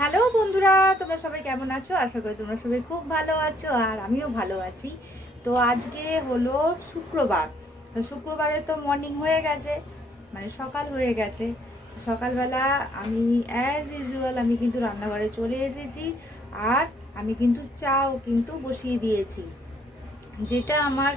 Hello বন্ধুরা, তোমরা সবাই কেমন আছো? আশা করি তোমরা সবাই খুব ভালো আছো আর আমিও ভালো আছি। তো আজকে হলো শুক্রবার। তো শুক্রবারে তো মর্নিং হয়ে গেছে, মানে সকাল হয়ে গেছে। সকালবেলা আমি অ্যাজ ইউজুয়াল আমি কিন্তু রান্নাঘরে চলে এসেছি। আর আমি কিন্তু চাও কিন্তু বসিয়ে দিয়েছি, যেটা আমার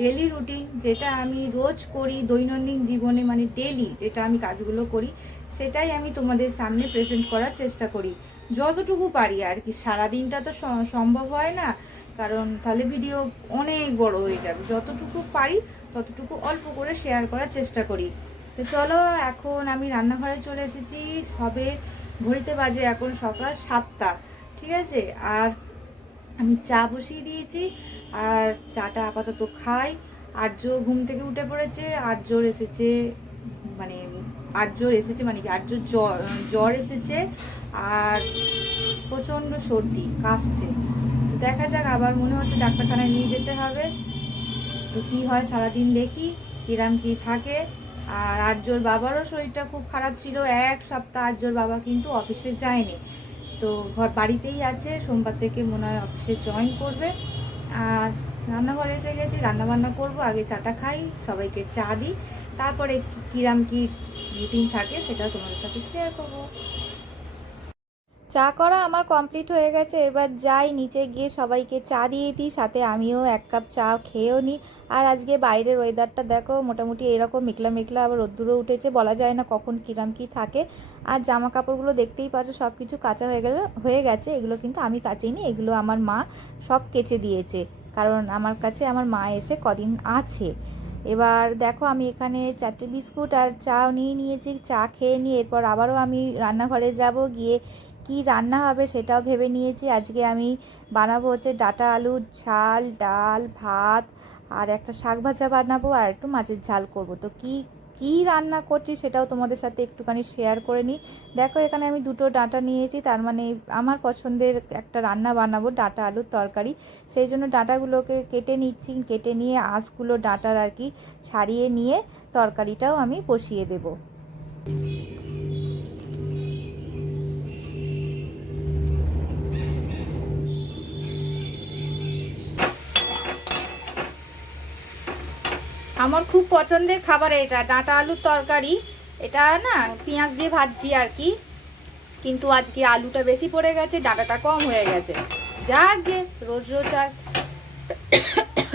ডেলি রুটিন, যেটা আমি রোজ করি দৈনন্দিন জীবনে, মানে ডেলি যেটা আমি কাজগুলো করি সেটাই আমি তোমাদের সামনে প্রেজেন্ট করার চেষ্টা করি যতটুকু পারি আর কি। সারাদিনটা তো সম্ভব হয় না, কারণ তাহলে ভিডিও অনেক বড় হয়ে যাবে। যতটুকু পারি ততটুকু অল্প করে শেয়ার করার চেষ্টা করি। তো চলো, এখন আমি রান্নাঘরে চলে এসেছি। সবে ঘড়িতে বাজে এখন সকাল 7টা, ঠিক আছে। আর আমি চা বসিয়ে দিয়েছি, আর চাটা আপাতত খাই। আর্য ঘুম থেকে উঠে পড়েছে। আর্যর এসেছে, মানে মানে কি আর্যর জ্বর জ্বর এসেছে, আর প্রচণ্ড সর্দি কাশছে। তো দেখা যাক, আবার মনে হচ্ছে ডাক্তারখানায় নিয়ে যেতে হবে। তো কি হয় সারাদিন দেখি কিরাম কি থাকে। আর আর্যর বাবারও শরীরটা খুব খারাপ ছিল। এক সপ্তাহ আর্যর বাবা কিন্তু অফিসে যায়নি, তো বাড়িতেই আছে। সোমবার থেকে মনে হয় অফিসে জয়েন করবে। আর রান্নাঘরে এসে গেছি, রান্নাবান্না করবো। আগে চাটা খাই, সবাইকে চা দিই, তারপরে কিরাম কি রুটিন থাকে সেটা তোমাদের সাথে শেয়ার করবো। চা করা আমার কমপ্লিট হয়ে গেছে। এবার যাই নিচে গিয়ে সবাইকে চা দিয়ে দিই, সাথে আমিও এক কাপ চা খেয়েও নিই। আর আজকে বাইরের ওয়েদারটা দেখো, মোটামুটি এরকম মেঘলা মেঘলা, আবার রোদ্দুরও উঠেছে, বলা যায় না কখন কিরাম কি থাকে। আর জামা কাপড়গুলো দেখতেই পাচ্ছ সব কিছু কাঁচা হয়ে গেছে। এগুলো কিন্তু আমি কাচিনি, এগুলো আমার মা সব কেচে দিয়েছে, কারণ আমার কাছে আমার মা এসে কদিন আছে। এবার দেখো, আমি এখানে 4টে বিস্কুট আর চাও নিয়ে নিয়েছি। চা খেয়ে নিয়ে এরপর আবারও আমি রান্নাঘরে যাব, গিয়ে কি রান্না হবে সেটাও ভেবে নিয়েছি। আজকে আমি বানাবো হচ্ছে ডাঁটা আলুর ঝাল, ডাল, ভাত, আর একটা শাক ভাজা বানাবো, আর একটু মাছের ঝাল করব। তো কি কি রান্না করছি সেটাও তোমাদের সাথে একটুখানি শেয়ার করে নিই। দেখো, এখানে আমি দুটো ডাঁটা নিয়েছি, তার মানে আমার পছন্দের একটা রান্না বানাবো, ডাঁটা আলুর তরকারি। সেই জন্য ডাঁটাগুলোকে কেটে নিচ্ছি, কেটে নিয়ে আঁশগুলো ডাঁটার আর কি ছাড়িয়ে নিয়ে তরকারিটাও আমি বসিয়ে দেবো। আমার খুব পছন্দের খাবার এটা, ডাঁটা আলুর তরকারি। এটা না পেঁয়াজ দিয়ে ভাজছি আর কি, কিন্তু আজকে আলুটা বেশি পড়ে গেছে, ডাঁটাটা কম হয়ে গেছে। যাক গে, রোজ রোজ আর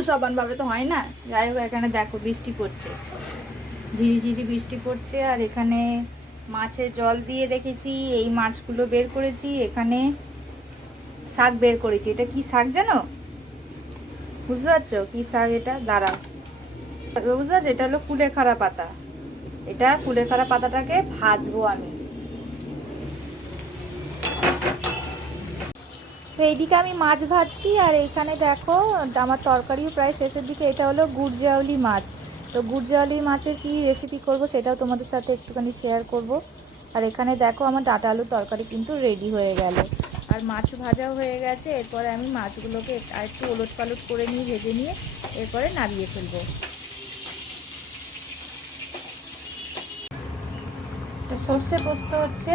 সমানভাবে তো হয় না। যাই হোক, এখানে দেখো বৃষ্টি পড়ছে, ঝিরিঝিরি বৃষ্টি পড়ছে। আর এখানে মাছের জল দিয়ে রেখেছি, এই মাছগুলো বের করেছি। এখানে শাক বের করেছি। এটা কি শাক জানো? বুঝতে পারছো কি শাক এটা? দাঁড়াও, বুঝতে পারছো? এটা হলো কুলেখাড়া পাতা। এটা কুলেখাড়া পাতাটাকে ভাজবো আমি। তো এইদিকে আমি মাছ ভাজছি, আর এইখানে দেখো আমার তরকারিও প্রায় শেষের দিকে। এটা হলো গুড়জাউলি মাছ। তো গুড়জাউলি মাছের কি রেসিপি করব সেটাও তোমাদের সাথে একটুখানি শেয়ার করব। আর এখানে দেখো আমার ডাঁটা আলুর তরকারি কিন্তু রেডি হয়ে গেল, আর মাছ ভাজাও হয়ে গেছে। এরপরে আমি মাছগুলোকে আর একটু ওলট পালট করে নিয়ে ভেজে নিয়ে এরপরে নামিয়ে ফেলবো। এটা সর্ষে পোস্ত হচ্ছে।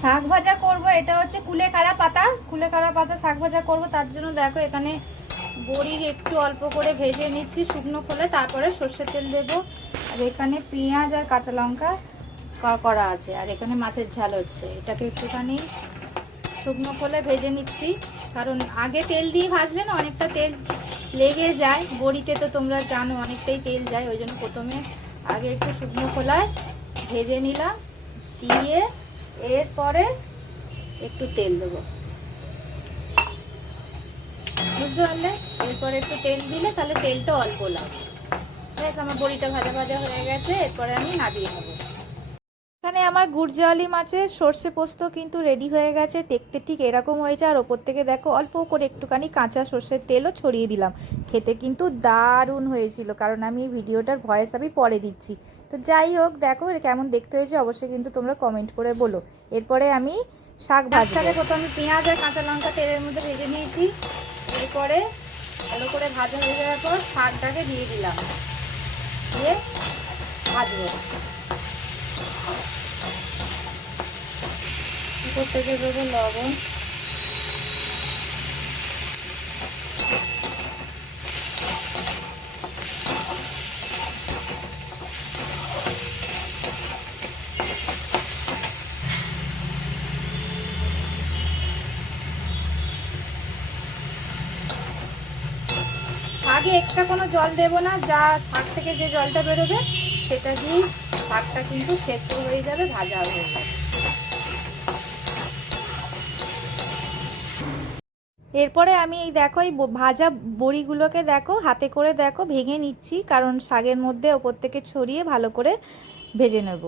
শাক ভাজা করব, এটা হচ্ছে কুলেখাড়া পাতা। কুলেখাড়া পাতা শাক ভাজা করব, তার জন্য দেখো এখানে বড়ির একটু অল্প করে ভেজে নিচ্ছি শুকনো খোলে, তারপরে সর্ষের তেল দেবো। আর এখানে পেঁয়াজ আর কাঁচা লঙ্কা করা আছে। আর এখানে মাছের ঝাল হচ্ছে, এটাকে একটুখানি শুকনো খোলে ভেজে নিচ্ছি, কারণ আগে তেল দিয়ে ভাজলে না অনেকটা তেল লেগে যায়। বড়িতে তো তোমরা জানো অনেকটাই তেল যায়, ওই জন্য প্রথমে আগে একটু শুকনো খোলায় ভেজে নিলাম, দিয়ে এরপরে একটু তেল দেবো, বুঝতে পারলে? এরপরে একটু তেল দিলে তাহলে তেলটা অল্প লাগে। দেখ আমার বড়িটা ভাজা ভাজা হয়ে গেছে, এরপরে আমি নামিয়ে নেবো। এখানে আমার গুড়জাউলি মাছের সর্ষে পোস্ত কিন্তু রেডি হয়ে গেছে। দেখতে ঠিক এরকম হয়েছে, আর ওপর থেকে দেখো অল্প করে একটুখানি কাঁচা সর্ষের তেলও ছড়িয়ে দিলাম। খেতে কিন্তু দারুণ হয়েছিল, কারণ আমি ভিডিওটার ভয়েস আমি পরে দিচ্ছি। তো যাই হোক, দেখো কেমন দেখতে হয়েছে অবশ্যই কিন্তু তোমরা কমেন্ট করে বলো। এরপরে আমি শাক ভাজটাকে প্রথমে পেঁয়াজ আর কাঁচা লঙ্কা তেলের মধ্যে ভেজে নিয়েছি। এরপরে ভালো করে ভাজা হয়ে যাওয়ার পর শাকটাকে দিয়ে দিলাম, দিয়ে ভাজবো। উপর থেকে দেবো লবণ, আগে এক্সট্রা কোনো জল দেব না, যা শাক থেকে যে জলটা বেরোবে সেটা দিয়েই শাকটা কিন্তু সেদ্ধ হয়ে যাবে, ভাজা হয়ে যাবে। এরপরে আমি এই দেখো এই ভাজা বড়িগুলোকে দেখো হাতে করে দেখো ভেঙে নিচ্ছি, কারণ শাকের মধ্যে ওপর থেকে ছড়িয়ে ভালো করে ভেজে নেব।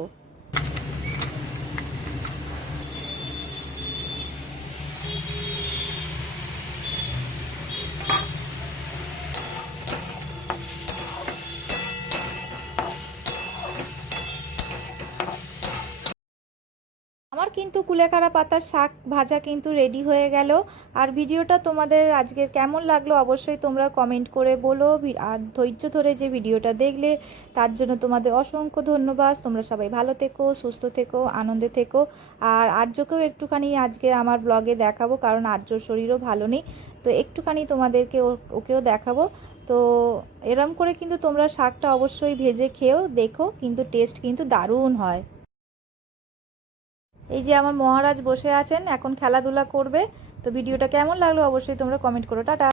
আমার কিন্তু কুলেখাড়া পাতার শাক ভাজা কিন্তু রেডি হয়ে গেল। আর ভিডিওটা তোমাদের আজকের কেমন লাগলো অবশ্যই তোমরা কমেন্ট করে বলো। আর ধৈর্য ধরে যে ভিডিওটা দেখলে তার জন্য তোমাদের অসংখ্য ধন্যবাদ। তোমরা সবাই ভালো থেকো, সুস্থ থেকো, আনন্দে থেকো। আর আর্যকেও একটুখানি আজকে আমার ব্লগে দেখাবো, কারণ আর্যর শরীরও ভালো নেই, তো একটুখানি তোমাদেরকে ওকেও দেখাবো। তো এরম করে কিন্তু তোমরা শাকটা অবশ্যই ভেজে খেয়েও দেখো, কিন্তু টেস্ট কিন্তু দারুণ হয়। এই যে আমার মহারাজ বসে আছেন, এখন খেলাধুলা করবে। তো ভিডিওটা কেমন লাগলো অবশ্যই তোমরা কমেন্ট করো। টাটা।